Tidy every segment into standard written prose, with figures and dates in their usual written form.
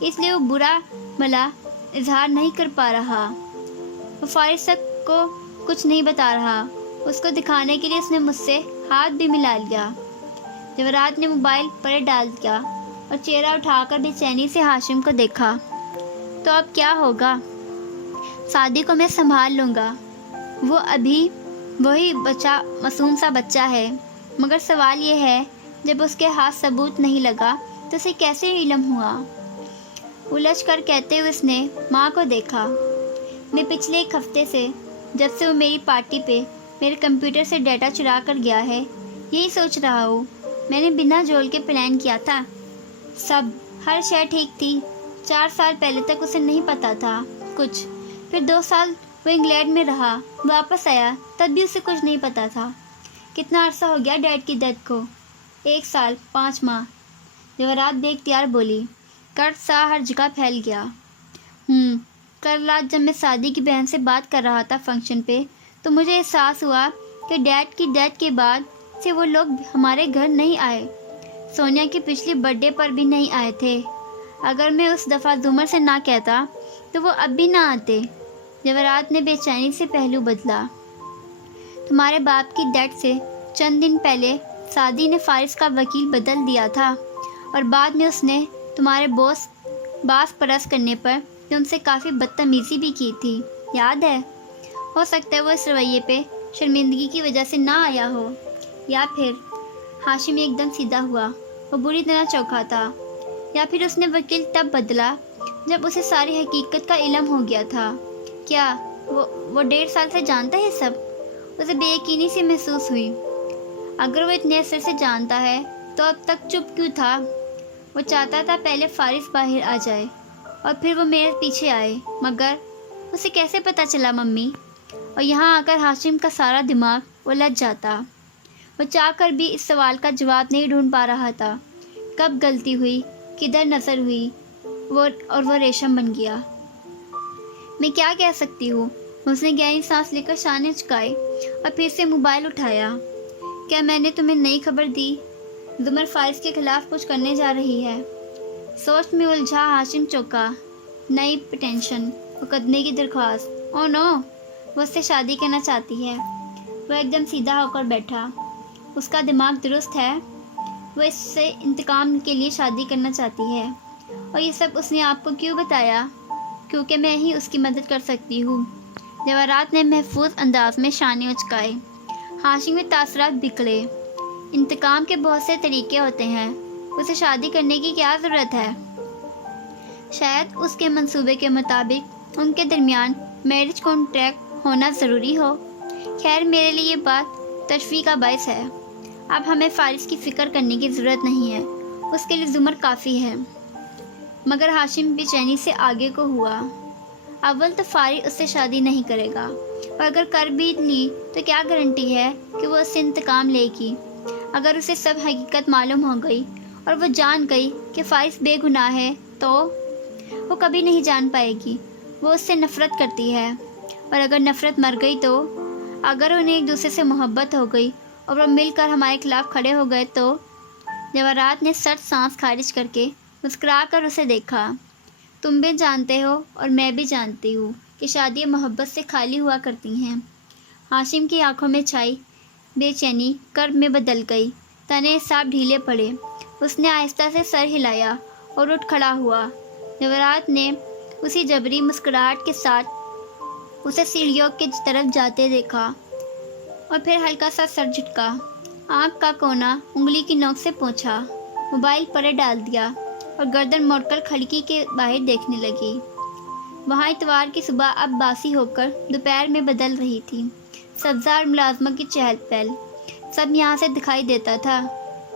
اس لیے وہ برا بھلا اظہار نہیں کر پا رہا۔ وہ فارس تک کو کچھ نہیں بتا رہا۔ اس کو دکھانے کے لیے اس نے مجھ سے ہاتھ بھی ملا لیا۔ جواہرات نے موبائل پر ڈال دیا اور چہرہ اٹھا کر بے چینی سے ہاشم کو دیکھا۔ تو اب کیا ہوگا؟ سعدی کو میں سنبھال لوں گا، وہ ابھی وہی معصوم سا بچہ ہے، مگر سوال یہ ہے جب اس کے ہاتھ ثبوت نہیں لگا تو اسے کیسے علم ہوا؟ الجھ کر کہتے ہوئے اس نے ماں کو دیکھا۔ میں پچھلے ایک ہفتے سے جب سے وہ میری پارٹی پہ میرے کمپیوٹر سے ڈیٹا چرا کر گیا ہے یہی سوچ رہا ہوں۔ میں نے بنا جول کے پلان کیا تھا، ہر شے ٹھیک تھی۔ 4 سال پہلے تک اسے نہیں پتا تھا کچھ، پھر 2 سال وہ انگلینڈ میں رہا، واپس آیا تب بھی اسے کچھ نہیں پتا تھا۔ کتنا عرصہ ہو گیا ڈیڈ کی ڈیتھ کو؟ 1 سال 5 ماہ، جواہرات بے اختیار بولی۔ کرد سا ہر جگہ پھیل گیا۔ کل رات جب میں سعدی کی بہن سے بات کر رہا تھا فنکشن پہ تو مجھے احساس ہوا کہ ڈیڈ کی ڈیتھ کے بعد سے وہ لوگ ہمارے گھر نہیں آئے۔ سونیا کی پچھلی برتھ ڈے پر بھی نہیں آئے تھے۔ اگر میں اس دفعہ زمر سے نہ کہتا تو وہ اب بھی نہ آتے۔ جواہرات نے بے چینی سے پہلو بدلا۔ تمہارے باپ کی ڈیتھ سے چند دن پہلے سعدی نے فارس کا وکیل بدل دیا تھا اور بعد میں اس نے تمہارے باس پرست کرنے پر تم سے کافی بدتمیزی بھی کی تھی، یاد ہے؟ ہو سکتا ہے وہ اس رویے پہ شرمندگی کی وجہ سے نہ آیا ہو، یا پھر ہاشم ایک دم سیدھا ہوا، وہ بری طرح چوکا تھا، یا پھر اس نے وکیل تب بدلا جب اسے ساری حقیقت کا علم ہو گیا تھا۔ کیا وہ 1.5 سال سے جانتا ہے سب؟ اسے بے یقینی سی محسوس ہوئی۔ اگر وہ اتنے عرصے سے جانتا ہے تو اب تک چپ کیوں تھا؟ وہ چاہتا تھا پہلے فارس باہر آ جائے اور پھر وہ میرے پیچھے آئے، مگر اسے کیسے پتہ چلا ممی؟ اور یہاں آ کر ہاشم کا سارا دماغ الجھ جاتا۔ وہ چاہ کر بھی اس سوال کا جواب نہیں ڈھونڈ پا رہا تھا۔ کب غلطی ہوئی، کدھر نظر ہوئی، وہ ریشم بن گیا۔ میں کیا کہہ سکتی ہوں؟ اس نے گہری سانس لے کر شانے جھکائے اور پھر سے موبائل اٹھایا۔ کیا میں نے تمہیں نئی خبر دی؟ زمر فارس کے خلاف کچھ کرنے جا رہی ہے۔ سوچ میں الجھا ہاشم چوکا۔ نئی پٹینشن، مقدمے کی درخواست۔ او نو، وہ اس سے شادی کرنا چاہتی ہے۔ وہ ایک دم سیدھا ہو کر بیٹھا۔ اس کا دماغ درست ہے؟ وہ اس سے انتقام کے لیے شادی کرنا چاہتی ہے۔ اور یہ سب اس نے آپ کو کیوں بتایا؟ کیونکہ میں ہی اس کی مدد کر سکتی ہوں۔ جواہرات نے محفوظ انداز میں شانے اچکائے۔ ہاشم میں تاثرات بکھرے۔ انتقام کے بہت سے طریقے ہوتے ہیں، اسے شادی کرنے کی کیا ضرورت ہے؟ شاید اس کے منصوبے کے مطابق ان کے درمیان میرج کانٹریکٹ ہونا ضروری ہو۔ خیر، میرے لیے یہ بات تشویش کا باعث ہے۔ اب ہمیں فارس کی فکر کرنے کی ضرورت نہیں ہے، اس کے لیے زمر کافی ہے۔ مگر ہاشم بے چینی سے آگے کو ہوا۔ اول تو فارس اس سے شادی نہیں کرے گا، اور اگر کر بھی لی تو کیا گارنٹی ہے کہ وہ اس سے انتقام لے گی؟ اگر اسے سب حقیقت معلوم ہو گئی اور وہ جان گئی کہ فارس بے گناہ ہے تو وہ کبھی نہیں جان پائے گی۔ وہ اس سے نفرت کرتی ہے، اور اگر نفرت مر گئی تو اگر انہیں ایک دوسرے سے محبت ہو گئی اور وہ مل کر ہمارے خلاف کھڑے ہو گئے تو؟ جواہرات نے سخت سانس خارج کر کے مسکرا کر اسے دیکھا۔ تم بھی جانتے ہو اور میں بھی جانتی ہوں کہ شادیاں محبت سے خالی ہوا کرتی ہیں۔ ہاشم کی آنکھوں میں چھائی بے چینی کرب میں بدل گئی۔ تنے حساب ڈھیلے پڑے۔ اس نے آہستہ سے سر ہلایا اور اٹھ کھڑا ہوا۔ جواہرات نے اسی جبری مسکراہٹ کے ساتھ اسے سیڑھیوں کی طرف جاتے دیکھا اور پھر ہلکا سا سر جھٹکا۔ آنکھ کا کونا انگلی کی نوک سے پوچھا، موبائل پر ڈال دیا اور گردن موڑ کر کھڑکی کے باہر دیکھنے لگی۔ وہاں اتوار کی صبح اب باسی ہو کر دوپہر میں بدل رہی تھی۔ سبزار ملازموں کی چہل پہل سب یہاں سے دکھائی دیتا تھا،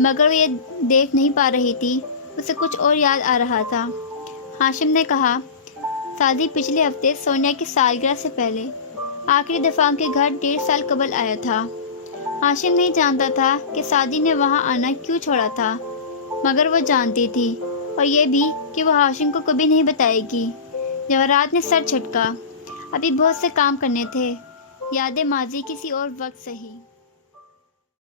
مگر وہ یہ دیکھ نہیں پا رہی تھی۔ اسے کچھ اور یاد آ رہا تھا۔ ہاشم نے کہا، سعدی پچھلے ہفتے سونیا کی سالگرہ سے پہلے آخری دفعہ ان کے گھر 1.5 سال قبل آیا تھا۔ ہاشم نہیں جانتا تھا کہ سعدی نے وہاں آنا کیوں چھوڑا تھا، مگر وہ جانتی تھی، اور یہ بھی کہ وہ ہاشم کو کبھی نہیں بتائے گی۔ جواہرات نے سر جھٹکا۔ ابھی بہت سے کام کرنے تھے، یاد ماضی کسی اور وقت صحیح۔